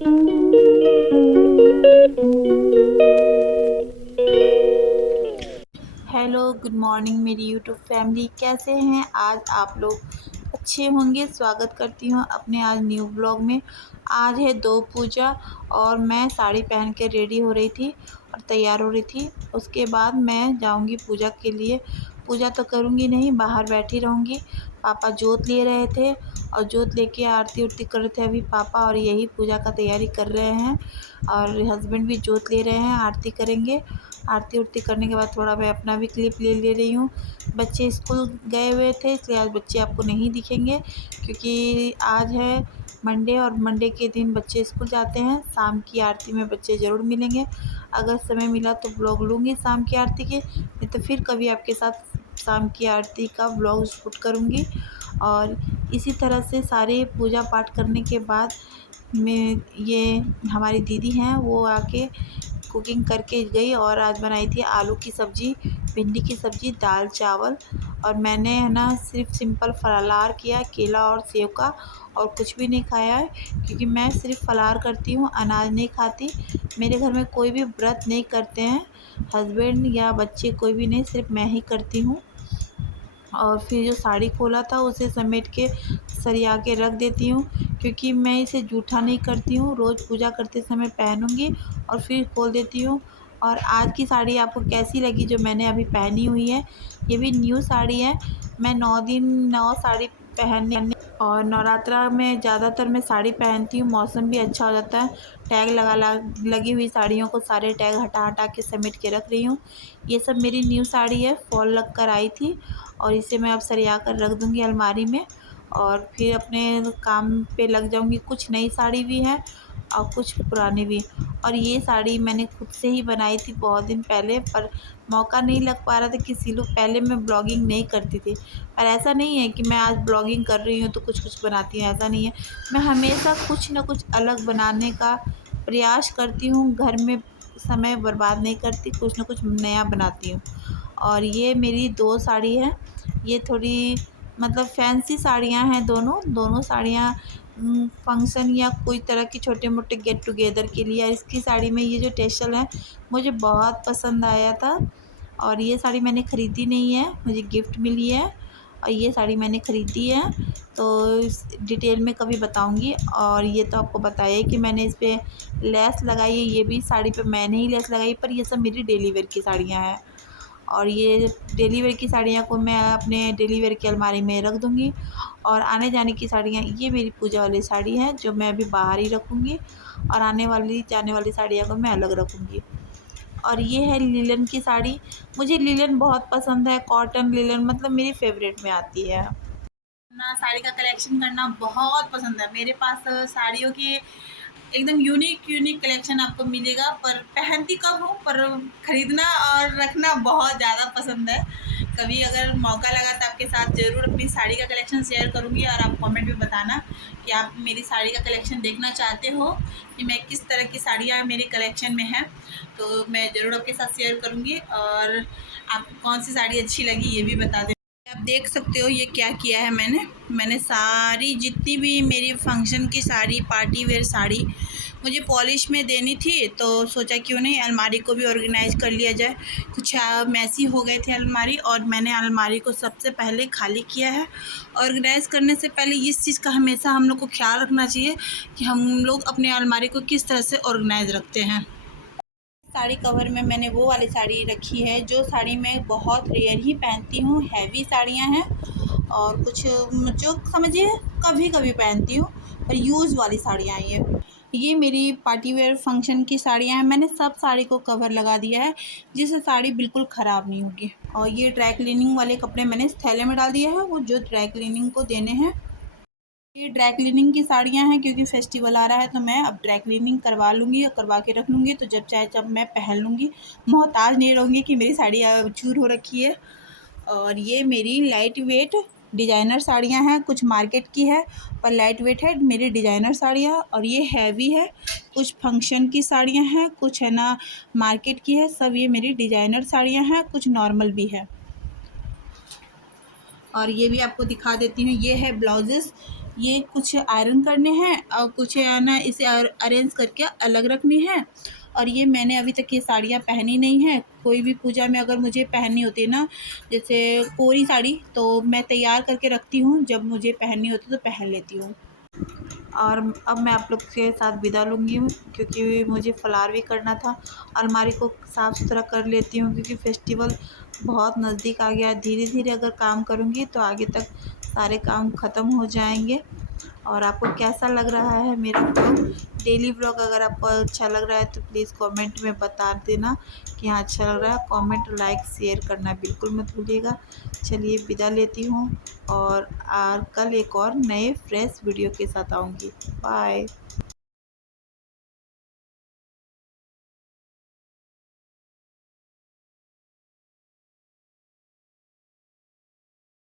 Hello, good morning मेरी YouTube family, कैसे हैं आज आप लोग? अच्छे होंगे। स्वागत करती हूँ अपने आज न्यू ब्लॉग में। आज है दो पूजा और मैं साड़ी पहन के रेडी हो रही थी और तैयार हो रही थी। उसके बाद मैं जाऊँगी पूजा के लिए। पूजा तो करूँगी नहीं, बाहर बैठी रहूँगी। पापा जोत ले रहे थे और जोत लेके आरती उरती कर रहे थे अभी पापा, और यही पूजा का तैयारी कर रहे हैं। और हस्बैंड भी जोत ले रहे हैं, आरती करेंगे। आरती उरती करने के बाद थोड़ा मैं अपना भी क्लिप ले रही हूँ। बच्चे स्कूल गए हुए थे, इसलिए आज बच्चे आपको नहीं दिखेंगे, क्योंकि आज है मंडे और मंडे के दिन बच्चे स्कूल जाते हैं। शाम की आरती में बच्चे ज़रूर मिलेंगे। अगर समय मिला तो ब्लॉग लूँगी शाम की आरती के, नहीं तो फिर कभी आपके साथ शाम की आरती का ब्लॉग शूट करूँगी। और इसी तरह से सारे पूजा पाठ करने के बाद में ये हमारी दीदी हैं, वो आके कुकिंग करके गई और आज बनाई थी आलू की सब्ज़ी, भिंडी की सब्ज़ी, दाल चावल। और मैंने है ना सिर्फ सिंपल फलाहार किया, केला और सेव का, और कुछ भी नहीं खाया है, क्योंकि मैं सिर्फ फलाहार करती हूँ, अनाज नहीं खाती। मेरे घर में कोई भी व्रत नहीं करते हैं, हस्बैंड या बच्चे कोई भी नहीं, सिर्फ मैं ही करती हूँ। और फिर जो साड़ी खोला था उसे समेट के सरिया के रख देती हूँ, क्योंकि मैं इसे जूठा नहीं करती हूँ, रोज़ पूजा करते समय पहनूँगी और फिर खोल देती हूँ। और आज की साड़ी आपको कैसी लगी जो मैंने अभी पहनी हुई है? ये भी न्यू साड़ी है। मैं 9 दिन 9 साड़ी पहनने, और नवरात्रा में ज़्यादातर मैं साड़ी पहनती हूँ, मौसम भी अच्छा हो जाता है। टैग लगी हुई साड़ियों को सारे टैग हटा हटा के समेट के रख रही हूँ। ये सब मेरी न्यू साड़ी है, फॉल लग कर आई थी, और इसे मैं अब सरिया कर रख दूँगी अलमारी में, और फिर अपने काम पे लग जाऊँगी। कुछ नई साड़ी भी है और कुछ पुरानी भी। और ये साड़ी मैंने खुद से ही बनाई थी बहुत दिन पहले, पर मौका नहीं लग पा रहा था कि सिलूँ। पहले मैं ब्लॉगिंग नहीं करती थी, पर ऐसा नहीं है कि मैं आज ब्लॉगिंग कर रही हूँ तो कुछ बनाती हूँ, ऐसा नहीं है। मैं हमेशा कुछ ना कुछ अलग बनाने का प्रयास करती हूँ, घर में समय बर्बाद नहीं करती, कुछ ना कुछ नया बनाती हूँ। और ये मेरी 2 साड़ी है। ये थोड़ी मतलब फैंसी साड़ियाँ हैं दोनों साड़ियाँ फंक्शन या कोई तरह की छोटे-मोटे गेट टुगेदर के लिए। इसकी साड़ी में ये जो टैसल है, मुझे बहुत पसंद आया था, और ये साड़ी मैंने ख़रीदी नहीं है, मुझे गिफ्ट मिली है, और ये साड़ी मैंने ख़रीदी है। तो इस डिटेल में कभी बताऊँगी। और ये तो आपको बताया ही कि मैंने इस पे लेस लगाई है, ये भी साड़ी पे मैंने ही लेस लगाई, पर ये सब मेरी डेली वेयर की साड़ियाँ हैं। और ये डेली वेयर की साड़ियाँ को मैं अपने डेली वेयर की अलमारी में रख दूँगी। और आने जाने की साड़ियाँ, ये मेरी पूजा वाली साड़ी है जो मैं अभी बाहर ही रखूँगी, और आने वाली जाने वाली साड़ियों को मैं अलग रखूँगी। और ये है लिनन की साड़ी। मुझे लिनन बहुत पसंद है, कॉटन लिनन मतलब मेरी फेवरेट में आती है ना। साड़ी का कलेक्शन करना बहुत पसंद है मेरे पास। साड़ियों की एकदम यूनिक कलेक्शन आपको मिलेगा, पर पहनती कम हूँ, पर ख़रीदना और रखना बहुत ज़्यादा पसंद है। कभी अगर मौका लगा तो आपके साथ ज़रूर अपनी साड़ी का कलेक्शन शेयर करूँगी, और आप कमेंट में बताना कि आप मेरी साड़ी का कलेक्शन देखना चाहते हो कि मैं किस तरह की साड़ियाँ मेरे कलेक्शन में हैं, तो मैं ज़रूर आपके साथ शेयर करूँगी। और आपको कौन सी साड़ी अच्छी लगी ये भी बता दें। आप देख सकते हो ये क्या किया है मैंने सारी जितनी भी मेरी फंक्शन की साड़ी, पार्टी वेयर साड़ी मुझे पॉलिश में देनी थी, तो सोचा क्यों नहीं अलमारी को भी ऑर्गेनाइज कर लिया जाए। कुछ मैसी हो गए थे अलमारी, और मैंने अलमारी को सबसे पहले खाली किया है। ऑर्गेनाइज करने से पहले इस चीज़ का हमेशा हम लोग को ख्याल रखना चाहिए कि हम लोग अपने अलमारी को किस तरह से ऑर्गेनाइज रखते हैं। साड़ी कवर में मैंने वो वाली साड़ी रखी है जो साड़ी मैं बहुत रेयर ही पहनती हूँ। हैवी साड़ियाँ हैं, और कुछ जो समझिए कभी कभी पहनती हूँ, पर यूज़ वाली साड़ियाँ ये मेरी पार्टी वेयर फंक्शन की साड़ियाँ हैं। मैंने सब साड़ी को कवर लगा दिया है, जिससे साड़ी बिल्कुल ख़राब नहीं होगी। और ये ड्राई क्लीनिंग वाले कपड़े मैंने इस थैले में डाल दिया है, वो जो ड्राई क्लीनिंग को देने हैं। ये ड्राई क्लीनिंग की साड़ियाँ हैं, क्योंकि फेस्टिवल आ रहा है तो मैं अब ड्राई क्लीनिंग करवा लूँगी और करवा के रख लूँगी, तो जब चाहे जब मैं पहन लूँगी, मोहताज नहीं रहूँगी कि मेरी साड़ी चूर हो रखी है। और ये मेरी लाइट वेट डिज़ाइनर साड़ियाँ हैं, कुछ मार्केट की है पर लाइट वेट है मेरी डिज़ाइनर साड़ियाँ। और ये हैवी है, कुछ फंक्शन की साड़ियाँ हैं, कुछ है ना मार्केट की है, सब ये मेरी डिज़ाइनर साड़ियाँ हैं, कुछ नॉर्मल भी है। और ये भी आपको दिखा देती हूँ, ये है ब्लाउजेस। ये कुछ आयरन करने हैं और कुछ है ना इसे अरेंज करके अलग रखनी है। और ये मैंने अभी तक ये साड़ियाँ पहनी नहीं है। कोई भी पूजा में अगर मुझे पहननी होती है ना, जैसे कोरी साड़ी, तो मैं तैयार करके रखती हूँ, जब मुझे पहननी होती है तो पहन लेती हूँ। और अब मैं आप लोग के साथ विदा लूँगी क्योंकि मुझे फलार भी करना था। अलमारी को साफ़ सुथरा कर लेती हूँ क्योंकि फेस्टिवल बहुत नज़दीक आ गया है। धीरे-धीरे अगर काम करूँगी तो आगे तक सारे काम ख़त्म हो जाएँगे। और आपको कैसा लग रहा है मेरा ब्लॉग, डेली ब्लॉग? अगर आपको अच्छा लग रहा है तो प्लीज़ कमेंट में बता देना कि हाँ अच्छा लग रहा है। कमेंट, लाइक, शेयर करना बिल्कुल मत भूलिएगा। चलिए विदा लेती हूँ और कल एक और नए फ्रेश वीडियो के साथ आऊँगी। बाय।